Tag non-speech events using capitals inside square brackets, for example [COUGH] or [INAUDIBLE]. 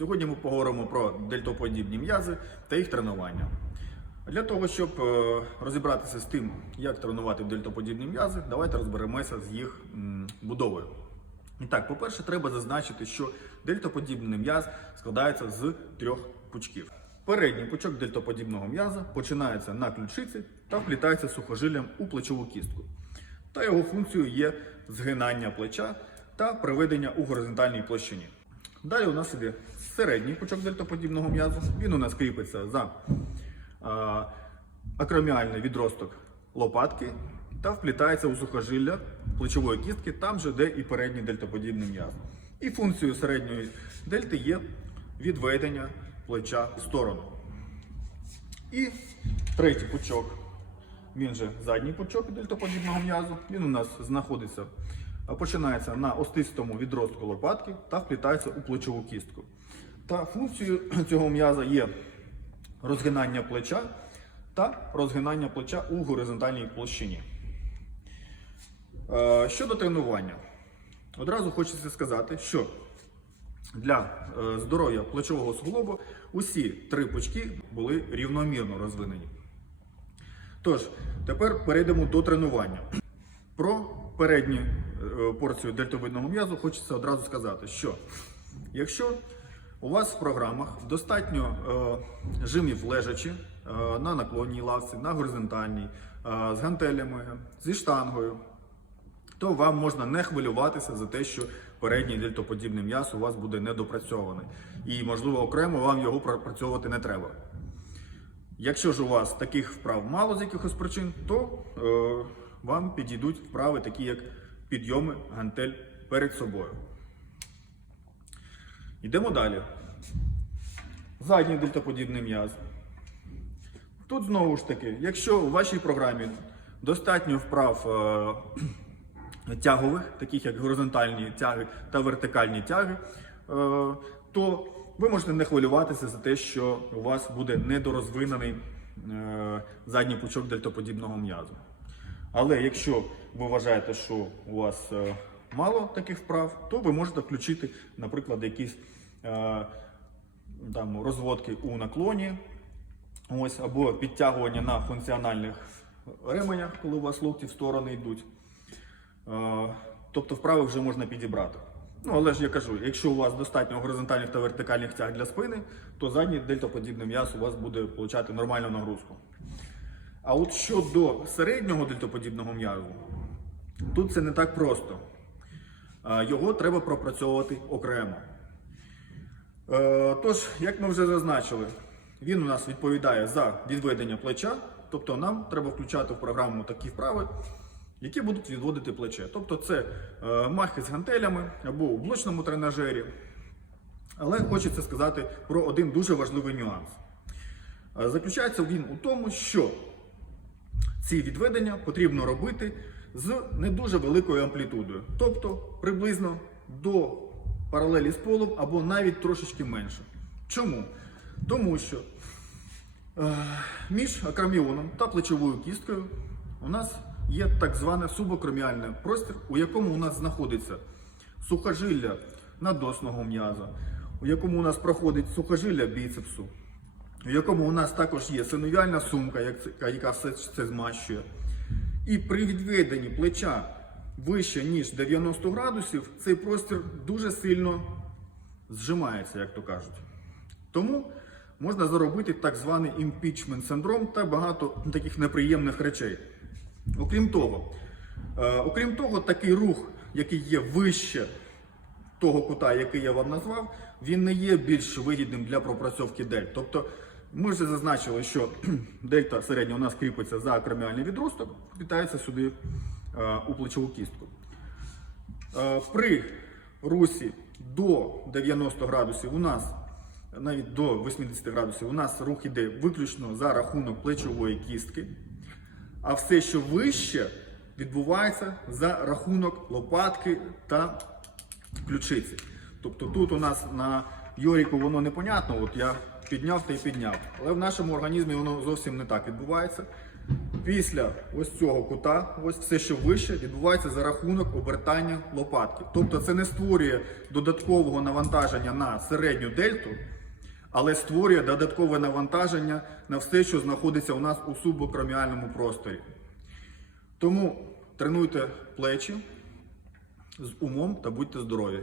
Сьогодні ми поговоримо про дельтоподібні м'язи та їх тренування. Для того, щоб е, розібратися з тим, як тренувати дельтоподібні м'язи, давайте розберемося з їх будовою. І так, по-перше, треба зазначити, що дельтоподібний м'яз складається з трьох пучків. Передній пучок дельтоподібного м'яза починається на ключиці та вплітається сухожиллям у плечову кістку. Та його функцією є згинання плеча та приведення у горизонтальній площині. Далі у нас іде середній пучок дельтоподібного м'язу. Він у нас кріпиться за а, акроміальний відросток лопатки та вплітається у сухожилля плечової кістки, там же, де і передній дельтоподібний м'яз. І функцією середньої дельти є відведення плеча в сторону. І третій пучок, він же задній пучок дельтоподібного м'язу. Він у нас знаходиться, починається на остистому відростку лопатки та вплітається у плечову кістку. Та функцією [CLEARS THROAT] цього м'яза є розгинання плеча та розгинання плеча у горизонтальній площині. Е, Щодо тренування, одразу хочеться сказати, що для е, здоров'я плечового суглобу усі три пучки були рівномірно розвинені. Тож, тепер перейдемо до тренування. Про передню е, порцію дельтовидного м'язу хочеться одразу сказати, що якщо у вас в програмах достатньо е, жимів лежачи е, на наклонній лавці, на горизонтальній, е, з гантелями, зі штангою, то вам можна не хвилюватися за те, що передній дельтоподібний м'яз у вас буде недопрацьований. І, можливо, окремо вам його пропрацьовувати не треба. Якщо ж у вас таких вправ мало з якихось причин, то е, вам підійдуть вправи, такі як підйоми гантель перед собою. Йдемо далі. Задній дельтоподібний м'яз. Тут знову ж таки, якщо у вашій програмі достатньо вправ е, [CLEARS THROAT] тягових, таких як горизонтальні тяги та вертикальні тяги, е, то ви можете не хвилюватися за те, що у вас буде недорозвинений е, задній пучок дельтоподібного м'язу. Але якщо ви вважаєте, що у вас е, мало таких вправ, то ви можете включити, наприклад, якісь там, розводки у наклоні, ось, або підтягування на функціональних ременях, коли у вас локті в сторони йдуть. Е, Тобто вправи вже можна підібрати. Ну, але ж я кажу, якщо у вас достатньо горизонтальних та вертикальних тяг для спини, то задній дельтоподібний м'яз у вас буде получати нормальну нагрузку. А от щодо середнього дельтоподібного м'язу, тут це не так просто. Е, Його треба пропрацьовувати окремо. Е, Тож, як ми вже зазначили, він у нас відповідає за відведення плеча, тобто нам треба включати в програму такі вправи, які будуть відводити плече. Тобто це е, махи з гантелями або у блочному тренажері. Але хочеться сказати про один дуже важливий нюанс. Е, Заключається він у тому, що ці відведення потрібно робити з не дуже великою амплітудою, тобто приблизно до паралелі з полом або навіть трошечки менше. Чому? Тому що е, між акроміоном та плечовою кісткою у нас є так зване субакроміальний простір, у якому у нас знаходиться сухожилля надосного м'яза, у якому у нас проходить сухожилля біцепсу, в якому у нас також є синовіальна сумка, яка все це змащує. І при відведенні плеча вище, ніж 90 градусів, цей простір дуже сильно зжимається, як то кажуть. Тому можна заробити так званий імпічмент синдром та багато таких неприємних речей. Окрім того, е, окрім того, такий рух, який є вище того кута, який я вам назвав, він не є більш вигідним для пропрацьовки дельт. Тобто ми вже зазначили, що [CLEARS THROAT] дельта середня у нас кріпиться за акроміальний відросток, вітається сюди у плечову кістку. Е, При русі до 90 градусів у нас, навіть до 80 градусів, у нас рух іде виключно за рахунок плечової кістки. А все, що вище, відбувається за рахунок лопатки та ключиці. Тобто тут у нас на Йоріку воно непонятно, от я підняв та й підняв. Але в нашому організмі воно зовсім не так відбувається. Після ось цього кута, ось все, що вище, відбувається за рахунок обертання лопатки. Тобто це не створює додаткового навантаження на середню дельту, але створює додаткове навантаження на все, що знаходиться у нас у субокроміальному просторі. Тому тренуйте плечі з умом та будьте здорові.